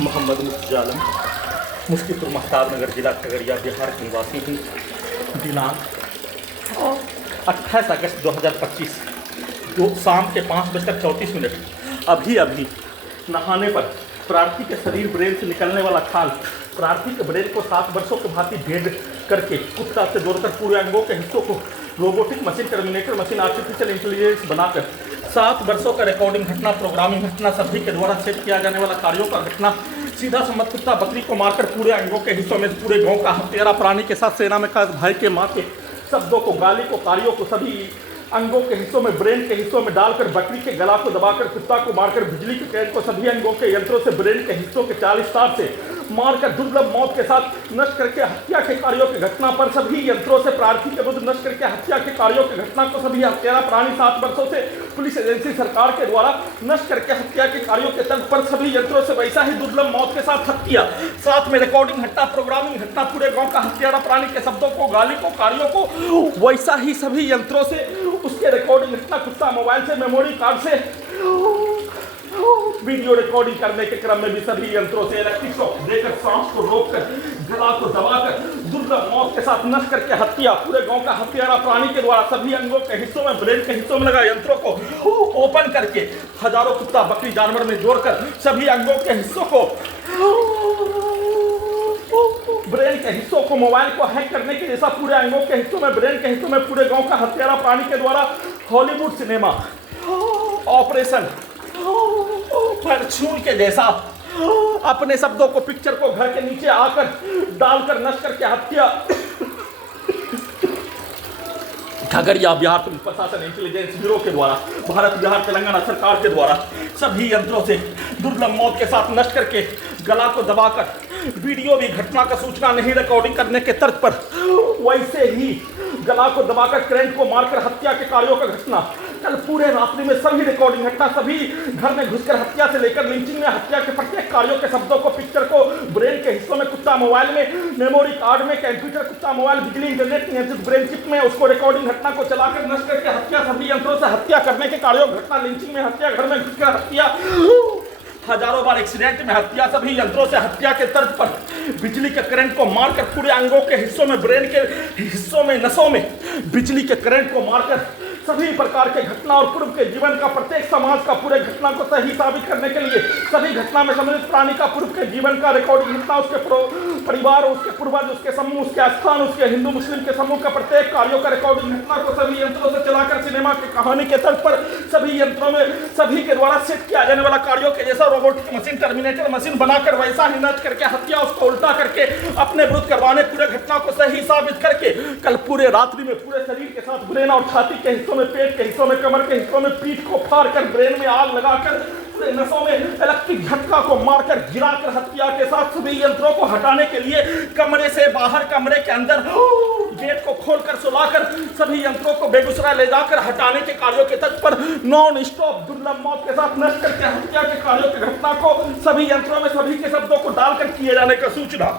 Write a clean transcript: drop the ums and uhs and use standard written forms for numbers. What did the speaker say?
मोहम्मद मुफ्ती आलम मुफ्तीपुर महताब नगर जिला खगड़िया बिहार के निवासी हूँ। दिनांक 28 अगस्त 2025 शाम के 5:34 अभी नहाने पर प्रार्थी के शरीर ब्रेन से निकलने वाला खाल प्रार्थी के ब्रेन को 7 वर्षों के भांति भेद करके कुत्ता से जोड़कर पूरे अंगों के हिस्सों को robotic machine, terminator machine, artificial intelligence बनाकर 7 वर्षों का रिकॉर्डिंग घटना, प्रोग्रामिंग घटना, सभी के द्वारा सेट किया जाने वाला कार्यों का घटना, सीधा सम्मत कुत्ता बकरी को मारकर पूरे अंगों के हिस्सों में पूरे गांव का हत्यारा प्राणी के साथ सेना में कैद भाई के माँ के शब्दों को, गाली को, कार्यों को सभी अंगों के हिस्सों में, ब्रेन के हिस्सों में डालकर बकरी के गला को दबाकर कुत्ता को मारकर बिजली के करंट को सभी अंगों के यंत्रों से ब्रेन के हिस्सों के 40 तार से मारकर दुर्लभ मौत के साथ नष्ट करके हत्या के कार्यों की घटना पर सभी यंत्रों से प्रार्थी के विरुद्ध नष्ट करके हत्या के कार्यों की घटना को सभी हत्यारा प्राणी 7 वर्षों से पुलिस एजेंसी सरकार के द्वारा नष्ट करके हत्या के कार्यों के तर्क पर सभी यंत्रों से वैसा ही दुर्लभ मौत के साथ हत्या, साथ में रिकॉर्डिंग घटना, प्रोग्रामिंग घटना, पूरे गांव का हत्यारा प्राणी के शब्दों को, गाली को, कार्यों को वैसा ही सभी यंत्रों से उसके रिकॉर्डिंग घटना, कुत्ता मोबाइल से, मेमोरी कार्ड से वीडियो रिकॉर्डिंग करने के क्रम में भी सभी यंत्रों से इलेक्ट्रिक शॉक देकर, सांस को रोककर, गला को दबाकर, दुर्लभ मौत के साथ नष्ट करके हत्या, पूरे गांव का हत्यारा प्राणी के द्वारा सभी अंगों के हिस्सों में, ब्रेन के हिस्सों में लगा यंत्रों को ओपन करके हजारों कुत्ता बकरी जानवर में जोड़कर सभी अंगों के हिस्सों को, ब्रेन के हिस्सों को, मोबाइल को हैक करने के जैसा पूरे अंगों के हिस्सों में, ब्रेन के हिस्सों में पूरे गांव का हत्यारा प्राणी के द्वारा हॉलीवुड सिनेमा ऑपरेशन फॉर्च्यून के जैसा अपने शब्दों को, पिक्चर को घर के नीचे आकर डालकर नष्ट करके हत्या, खगड़िया बिहार पुलिस प्रशासन इंटेलिजेंस ब्यूरो के द्वारा, भारत बिहार तेलंगाना सरकार के द्वारा सभी यंत्रों से दुर्लभ मौत के साथ नष्ट करके गला को दबाकर वीडियो भी घटना का सूचना नहीं रिकॉर्डिंग करने के तर्क पर वैसे ही गला को दबाकर करंट को मारकर हत्या के कार्यों का घटना, कल पूरे रात्रि में सभी रिकॉर्डिंग घटना, सभी घर में घुसकर हत्या से लेकर लिंचिंग में हत्या के प्रत्येक कार्यों के शब्दों को, पिक्चर को, ब्रेन के हिस्सों में, कुत्ता मोबाइल में, मेमोरी कार्ड में, कंप्यूटर, कुत्ता मोबाइल, बिजली, इंटरनेट नियंत्रित ब्रेन चिप में उसको रिकॉर्डिंग घटना को चलाकर नष्ट करके हत्या, सभी यंत्रों से हत्या करने के कार्यों घटना, लिंचिंग में हत्या, घर में घुसकर हत्या, हजारों बार एक्सीडेंट में हत्या, सभी यंत्रों से हत्या के तर्ज पर बिजली के करंट को मारकर पूरे अंगों के हिस्सों में, ब्रेन के हिस्सों में, नसों में बिजली के करंट को मारकर सभी प्रकार के घटना और पूर्व के जीवन का, प्रत्येक समाज का पूरे घटना को सही साबित करने के लिए सभी घटना में सम्मिलित प्राणी का पूर्व के जीवन का रिकॉर्डिंग घटना, उसके परिवार, उसके पूर्वज, उसके समूह, उसके स्थान, उसके हिंदू मुस्लिम के समूह का प्रत्येक कार्यों का रिकॉर्डिंग घटना को सभी यंत्रों से चलाकर सिनेमा की कहानी के तर्ज पर सभी यंत्रों में सभी के द्वारा सेट किया जाने वाला कार्यों के जैसा रोबोटिक मशीन, टर्मिनेटर मशीन बनाकर वैसा ही नष्ट करके हत्या, उसको उल्टा करके अपने विरुद्ध करवाने, पूरे घटना को सही साबित करके कल पूरे रात्रि में पूरे शरीर के साथ ब्रेन और छाती के हिस्सों में, पेट के हिस्सों में, कमर के हिस्सों में, पीठ को फाड़ कर ब्रेन में आग लगाकर पूरे नसों में इलेक्ट्रिक झटका को मारकर गिराकर हत्या के साथ सभी यंत्रों को हटाने के लिए कमरे से बाहर, कमरे के अंदर गेट को खोलकर सुलाकर सभी यंत्रों को बेगूसराय ले जाकर हटाने के कार्यों के तर्ज पर नॉन स्टॉप दुर्लभ मौत के साथ नष्ट करके हत्या के कार्यों की घटना को सभी यंत्रों में सभी के शब्दों को डालकर किए जाने का सूचना